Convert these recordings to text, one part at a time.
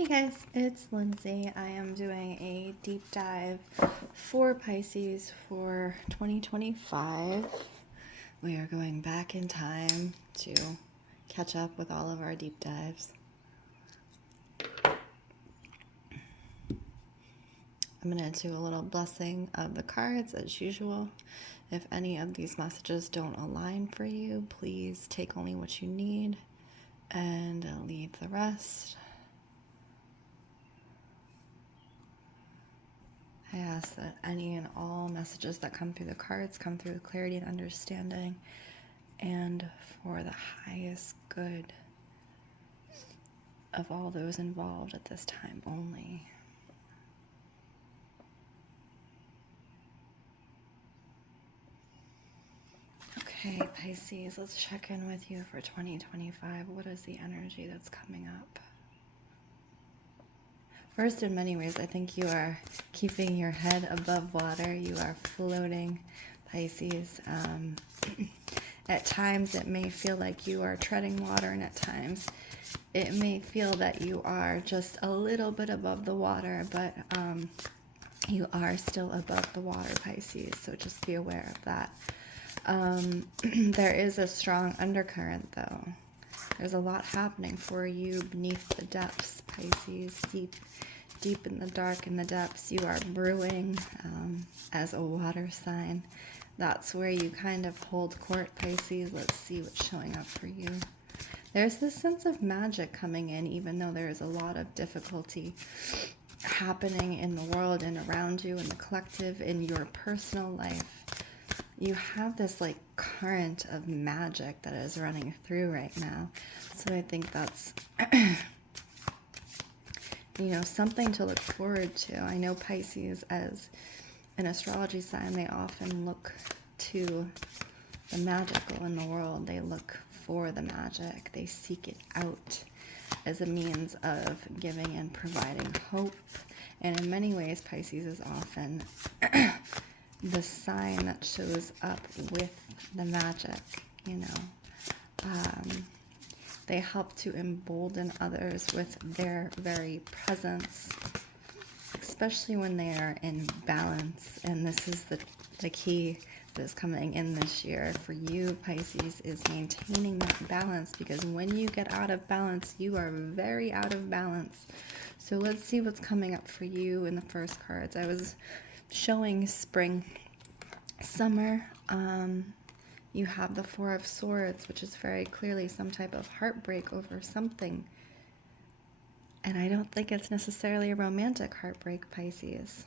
Hey guys, it's Lindsay. I am doing a deep dive for Pisces for 2025. We are going back in time to catch up with all of our deep dives. I'm going to do a little blessing of the cards as usual. If any of these messages don't align for you, please take only what you need and leave the rest. I ask that any and all messages that come through the cards come through with clarity and understanding and for the highest good of all those involved at this time only. Okay, Pisces, let's check in with you for 2025. What is the energy that's coming up? First, in many ways, I think you are keeping your head above water. You are floating, Pisces. At times, it may feel like you are treading water, and at times, it may feel that you are just a little bit above the water, but you are still above the water, Pisces, so just be aware of that. There is a strong undercurrent, though. There's a lot happening for you beneath the depths, Pisces, deep in the dark, in the depths. You are brewing as a water sign. That's where you kind of hold court, Pisces. Let's see what's showing up for you. There's this sense of magic coming in, even though there is a lot of difficulty happening in the world and around you, in the collective, in your personal life. You have this like current of magic that is running through right now. So I think that's, something to look forward to. I know Pisces, as an astrology sign, they often look to the magical in the world. They look for the magic. They seek it out as a means of giving and providing hope. And in many ways, Pisces is often the sign that shows up with the magic, They help to embolden others with their very presence, especially when they are in balance. And this is the key that's coming in this year for you, Pisces, is maintaining that balance, because when you get out of balance, you are very out of balance. So let's see what's coming up for you in the first cards. I was showing spring, summer. You have the Four of Swords, which is very clearly some type of heartbreak over something. And I don't think it's necessarily a romantic heartbreak, Pisces.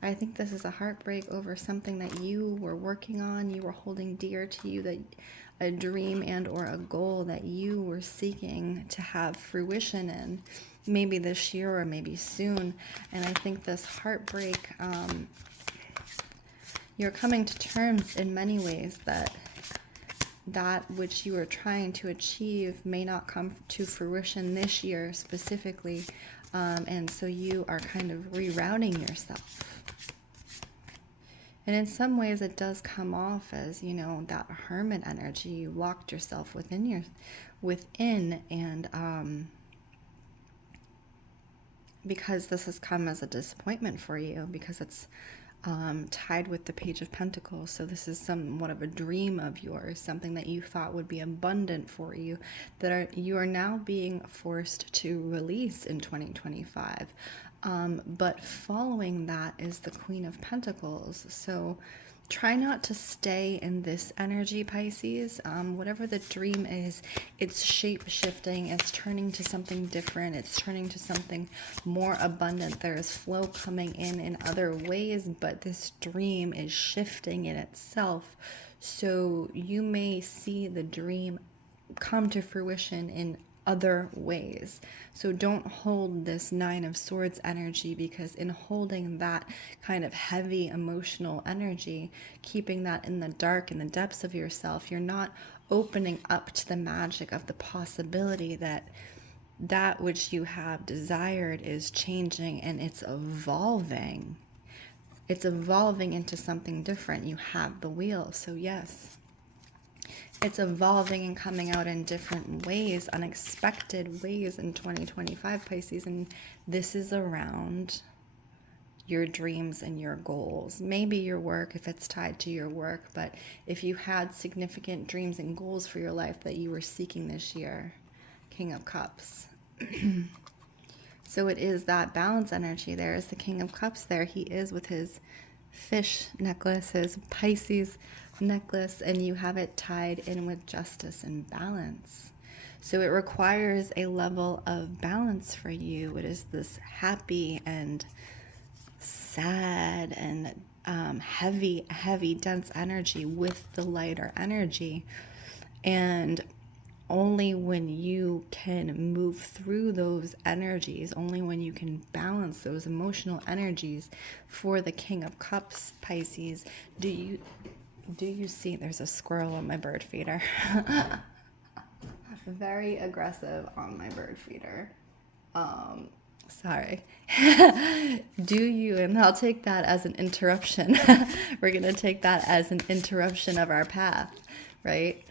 I think this is a heartbreak over something that you were working on, you were holding dear to you, that a dream and or a goal that you were seeking to have fruition in, maybe this year or maybe soon. And I think this heartbreak, you're coming to terms in many ways that which you are trying to achieve may not come to fruition this year specifically, and so you are kind of rerouting yourself. And in some ways it does come off as, that hermit energy. You locked yourself within and because this has come as a disappointment for you, because it's tied with the Page of Pentacles. So this is somewhat of a dream of yours, something that you thought would be abundant for you, you are now being forced to release in 2025. But following that is the Queen of Pentacles. So try not to stay in this energy, Pisces. Whatever the dream is, it's shape-shifting. It's turning to something different. It's turning to something more abundant. There is flow coming in other ways, but this dream is shifting in itself. So you may see the dream come to fruition in other ways. So don't hold this Nine of Swords energy, because in holding that kind of heavy emotional energy, keeping that in the dark, in the depths of yourself, you're not opening up to the magic of the possibility that which you have desired is changing and it's evolving. It's evolving into something different. You have the wheel. So yes, It's evolving and coming out in different ways, unexpected ways in 2025, Pisces. And this is around your dreams and your goals. Maybe your work, if it's tied to your work, but if you had significant dreams and goals for your life that you were seeking this year, King of Cups. So it is that balance energy. There is the King of Cups there. He is with his fish necklace, his Pisces necklace, and you have it tied in with justice and balance. So it requires a level of balance for you. It is this happy and sad and heavy, dense energy with the lighter energy. And only when you can move through those energies, only when you can balance those emotional energies for the King of Cups, Pisces, do you see there's a squirrel on my bird feeder? Very aggressive on my bird feeder. Sorry. Do you, and I'll take that as an interruption. We're going to take that as an interruption of our path, right?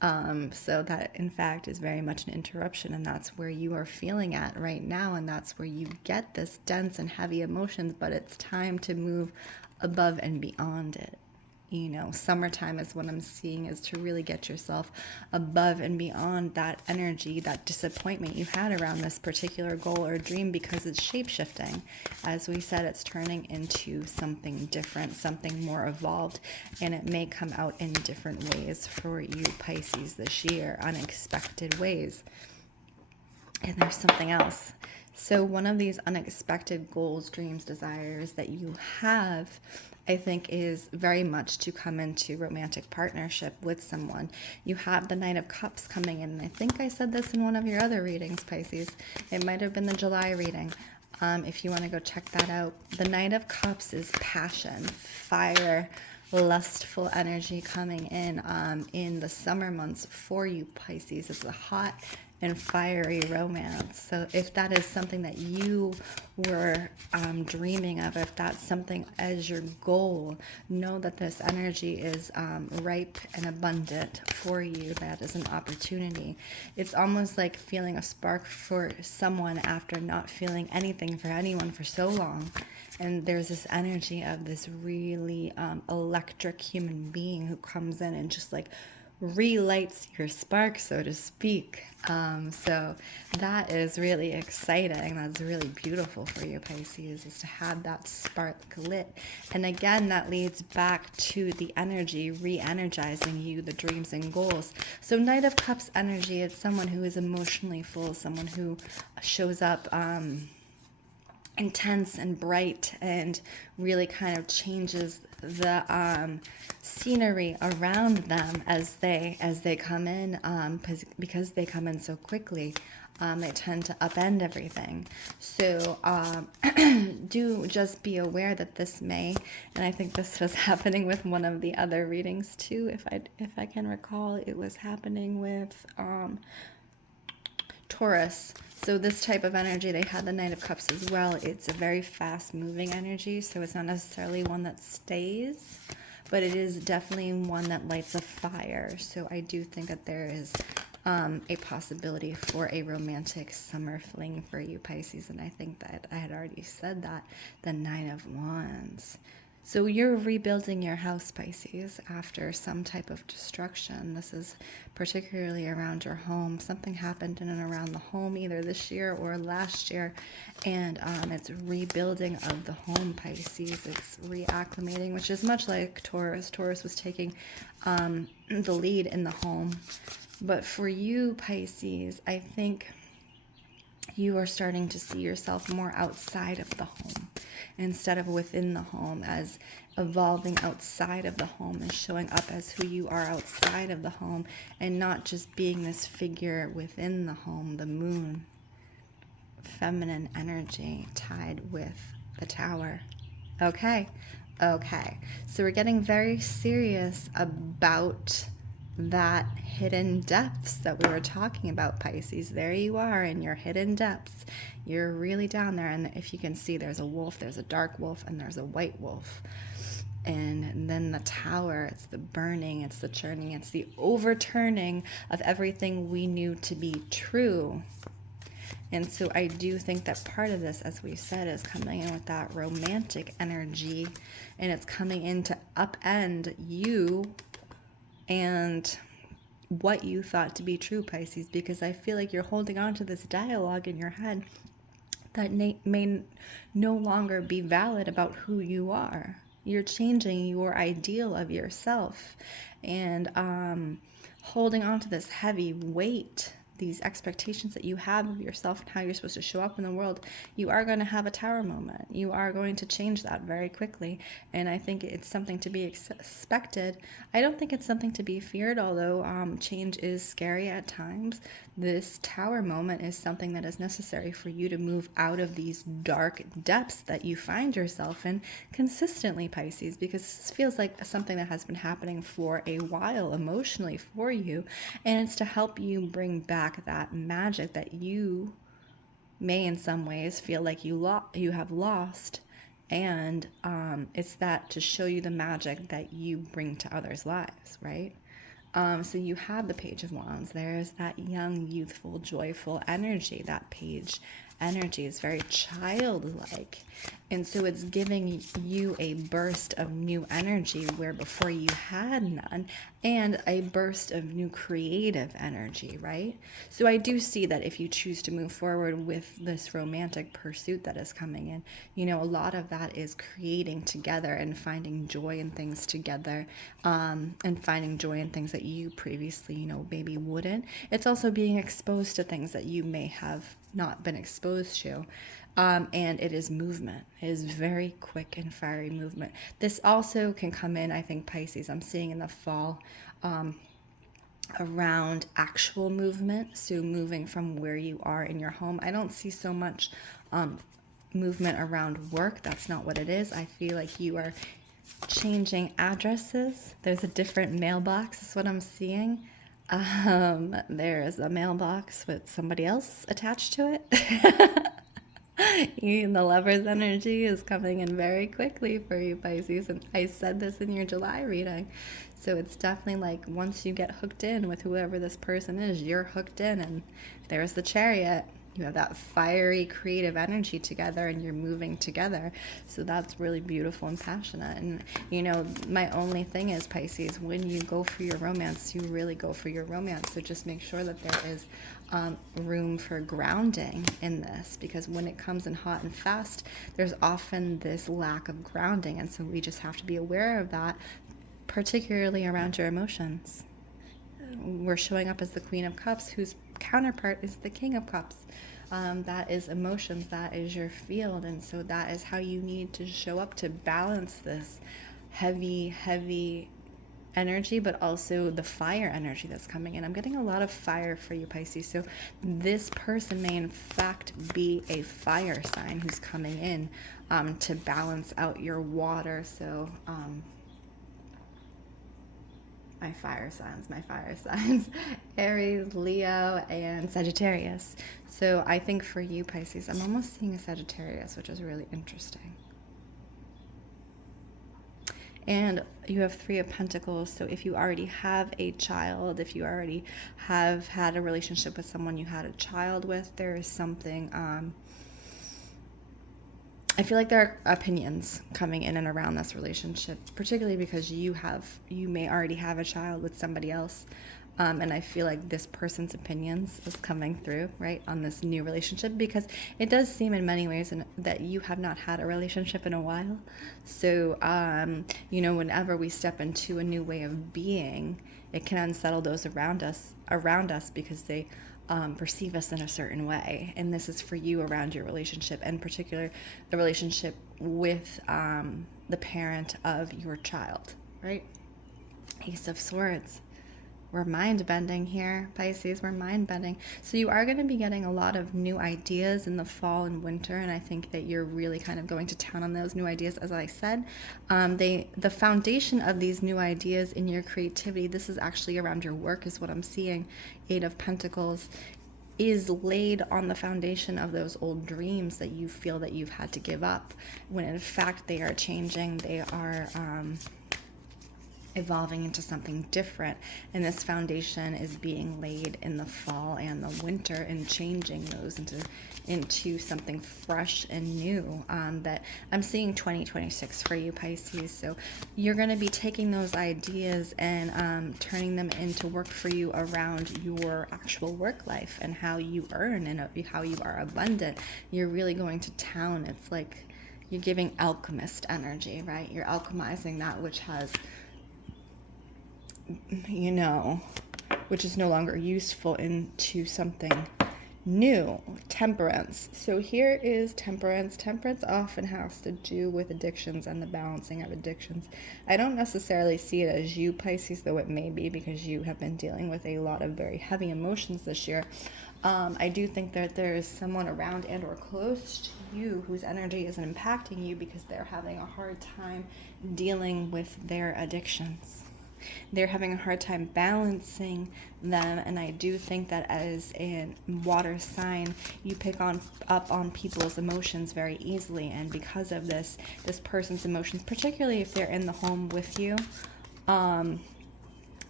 So that, in fact, is very much an interruption, and that's where you are feeling at right now, and that's where you get this dense and heavy emotions, but it's time to move above and beyond it. You know, summertime is what I'm seeing, is to really get yourself above and beyond that energy, that disappointment you had around this particular goal or dream, because it's shape-shifting. As we said, it's turning into something different, something more evolved, and it may come out in different ways for you, Pisces, this year, unexpected ways. And there's something else. So one of these unexpected goals, dreams, desires that you have, I think, is very much to come into romantic partnership with someone. You have the Knight of Cups coming in. And I think I said this in one of your other readings, Pisces. It might have been the July reading. If you want to go check that out. The Knight of Cups is passion, fire, lustful energy coming in the summer months for you, Pisces. It's a hot and fiery romance. So if that is something that you were dreaming of, if that's something as your goal, know that this energy is ripe and abundant for you. That is an opportunity. It's almost like feeling a spark for someone after not feeling anything for anyone for so long. And there's this energy of this really electric human being who comes in and just like relights your spark, so to speak. So that is really exciting. That's really beautiful for you, Pisces, is to have that spark lit. And again, that leads back to the energy, re-energizing you, the dreams and goals. So Knight of Cups energy, it's someone who is emotionally full, someone who shows up intense and bright and really kind of changes the scenery around them as they come in, because they come in so quickly. They tend to upend everything. So do just be aware that this may, and I think this was happening with one of the other readings too, if I can recall, it was happening with Taurus. So this type of energy, they had the Knight of Cups as well. It's a very fast moving energy, so it's not necessarily one that stays, but it is definitely one that lights a fire. So I do think that there is a possibility for a romantic summer fling for you, Pisces, and I think that I had already said that, the Nine of Wands. So you're rebuilding your house, Pisces, after some type of destruction. This is particularly around your home. Something happened in and around the home either this year or last year, and it's rebuilding of the home, Pisces. It's reacclimating, which is much like Taurus. Taurus was taking the lead in the home. But for you, Pisces, I think you are starting to see yourself more outside of the home instead of within the home, as evolving outside of the home and showing up as who you are outside of the home, and not just being this figure within the home, the moon, feminine energy tied with the Tower. Okay. So we're getting very serious about that hidden depths that we were talking about, Pisces. There you are in your hidden depths. You're really down there, and if you can see, there's a wolf, there's a dark wolf, and there's a white wolf. And then the Tower, it's the burning, it's the churning, it's the overturning of everything we knew to be true. And so I do think that part of this, as we said, is coming in with that romantic energy, and it's coming in to upend you and what you thought to be true, Pisces, because I feel like you're holding on to this dialogue in your head that may no longer be valid about who you are. You're changing your ideal of yourself, and holding on to this heavy weight, these expectations that you have of yourself and how you're supposed to show up in the world. You are going to have a Tower moment. You are going to change that very quickly, and I think it's something to be expected. I don't think it's something to be feared, although change is scary at times. This Tower moment is something that is necessary for you to move out of these dark depths that you find yourself in consistently, Pisces, because this feels like something that has been happening for a while emotionally for you, and it's to help you bring back that magic that you may in some ways feel like you have lost, and it's that to show you the magic that you bring to others' lives, right? So you have the Page of Wands. There's that young, youthful, joyful energy. That page energy is very childlike. And so it's giving you a burst of new energy where before you had none, and a burst of new creative energy, right? So I do see that if you choose to move forward with this romantic pursuit that is coming in, a lot of that is creating together and finding joy in things together, and finding joy in things that you previously, maybe wouldn't. It's also being exposed to things that you may have not been exposed to. And it is movement. It is very quick and fiery movement. This also can come in, I think, Pisces, I'm seeing in the fall, around actual movement. So moving from where you are in your home. I don't see so much movement around work. That's not what it is. I feel like you are changing addresses. There's a different mailbox, is what I'm seeing. There's a mailbox with somebody else attached to it. The Lover's energy is coming in very quickly for you, Pisces. And I said this in your July reading. So it's definitely like once you get hooked in with whoever this person is, you're hooked in, and there's the Chariot. You have that fiery creative energy together, and you're moving together. So that's really beautiful and passionate. And my only thing is, Pisces, when you go for your romance, you really go for your romance. So just make sure that there is room for grounding in this, because when it comes in hot and fast, there's often this lack of grounding. And so we just have to be aware of that, particularly around your emotions. We're showing up as the Queen of Cups, whose counterpart is the King of Cups. That is emotions, that is your field, and so that is how you need to show up to balance this heavy energy, but also the fire energy that's coming in. I'm getting a lot of fire for you, Pisces. So this person may in fact be a fire sign who's coming in to balance out your water. So my fire signs, Aries, Leo, and Sagittarius. So I think for you, Pisces, I'm almost seeing a Sagittarius, which is really interesting. And you have Three of Pentacles. So if you already have a child, if you already have had a relationship with someone you had a child with, there is something, I feel like there are opinions coming in and around this relationship, particularly because you may already have a child with somebody else. And I feel like this person's opinions is coming through, right, on this new relationship, because it does seem in many ways that you have not had a relationship in a while. So, whenever we step into a new way of being, it can unsettle those around us because they perceive us in a certain way. And this is for you around your relationship, and particular the relationship with the parent of your child, right? Ace of Swords. We're mind-bending here, Pisces. We're mind-bending. So you are going to be getting a lot of new ideas in the fall and winter, and I think that you're really kind of going to town on those new ideas. As I said, the foundation of these new ideas in your creativity, this is actually around your work is what I'm seeing. Eight of Pentacles. is laid on the foundation of those old dreams that you feel that you've had to give up, when in fact they are changing, they are evolving into something different, and this foundation is being laid in the fall and the winter and changing those into something fresh and new. That I'm seeing 2026 for you, Pisces. So you're going to be taking those ideas and turning them into work for you around your actual work life and how you earn and how you are abundant. You're really going to town. It's like you're giving alchemist energy, right? You're alchemizing that which has, you know, which is no longer useful into something new. Temperance. So here is temperance. Temperance often has to do with addictions and the balancing of addictions. I don't necessarily see it as you, Pisces, though it may be, because you have been dealing with a lot of very heavy emotions this year. I do think that there is someone around and or close to you whose energy isn't impacting you because they're having a hard time dealing with their addictions. They're having a hard time balancing them, and I do think that as a water sign, you pick up on people's emotions very easily, and because of this person's emotions, particularly if they're in the home with you,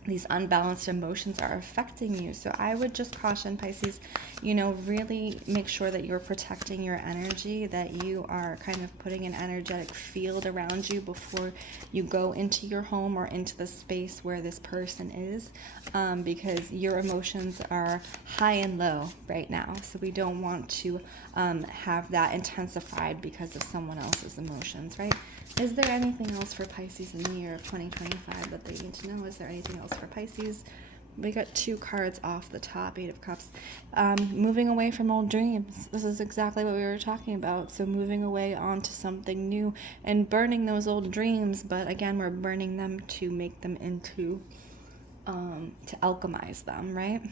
these unbalanced emotions are affecting you. So I would just caution, Pisces, you know, really make sure that you're protecting your energy, that you are kind of putting an energetic field around you before you go into your home or into the space where this person is, because your emotions are high and low right now. So we don't want to have that intensified because of someone else's emotions, right? Is there anything else for Pisces in the year of 2025 that they need to know? Is there anything else for Pisces? We got 2 cards off the top, 8 of Cups. Moving away from old dreams. This is exactly what we were talking about. So moving away onto something new and burning those old dreams. But again, we're burning them to make them into, to alchemize them, right?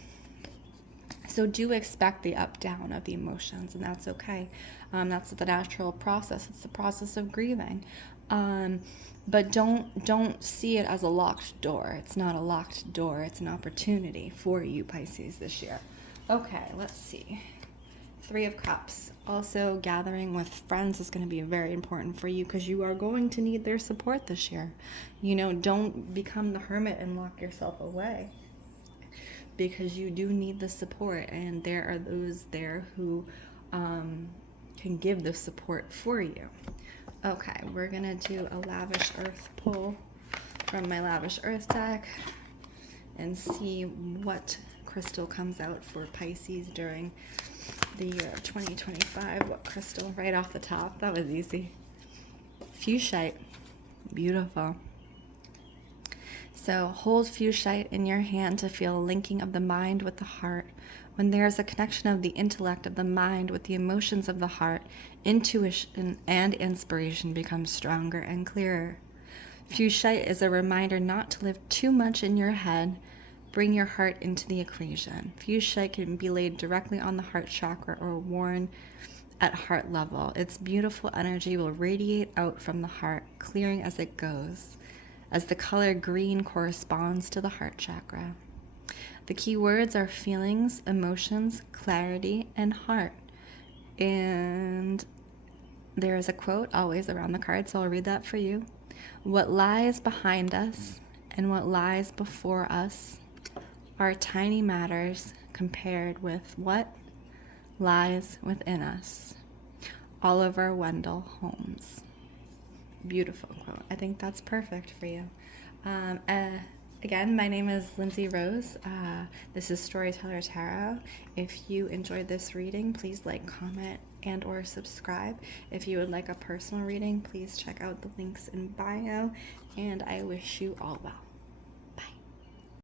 So do expect the up-down of the emotions, and that's okay. That's the natural process. It's the process of grieving. But don't see it as a locked door. It's not a locked door. It's an opportunity for you, Pisces, this year. Okay, let's see. 3 of Cups. Also, gathering with friends is going to be very important for you because you are going to need their support this year. You know, don't become the hermit and lock yourself away, because you do need the support, and there are those there who can give the support for you. Okay, we're gonna do a Lavish Earth pull from my Lavish Earth deck and see what crystal comes out for Pisces during the year of 2025. What crystal? Right off the top. That was easy. Fuchsite. Beautiful. So hold fuchsite in your hand to feel a linking of the mind with the heart. When there is a connection of the intellect of the mind with the emotions of the heart, intuition and inspiration become stronger and clearer. Fuchsite is a reminder not to live too much in your head. Bring your heart into the equation. Fuchsite can be laid directly on the heart chakra or worn at heart level. Its beautiful energy will radiate out from the heart, clearing as it goes, as the color green corresponds to the heart chakra. The key words are feelings, emotions, clarity, and heart. And there is a quote always around the card, so I'll read that for you. What lies behind us and what lies before us are tiny matters compared with what lies within us. Oliver Wendell Holmes. Beautiful quote. I think that's perfect for you. Again, my name is Lindsey Rose. This is Storyteller Tarot. If you enjoyed this reading, please like, comment, and or subscribe. If you would like a personal reading, please check out the links in bio, and I wish you all well.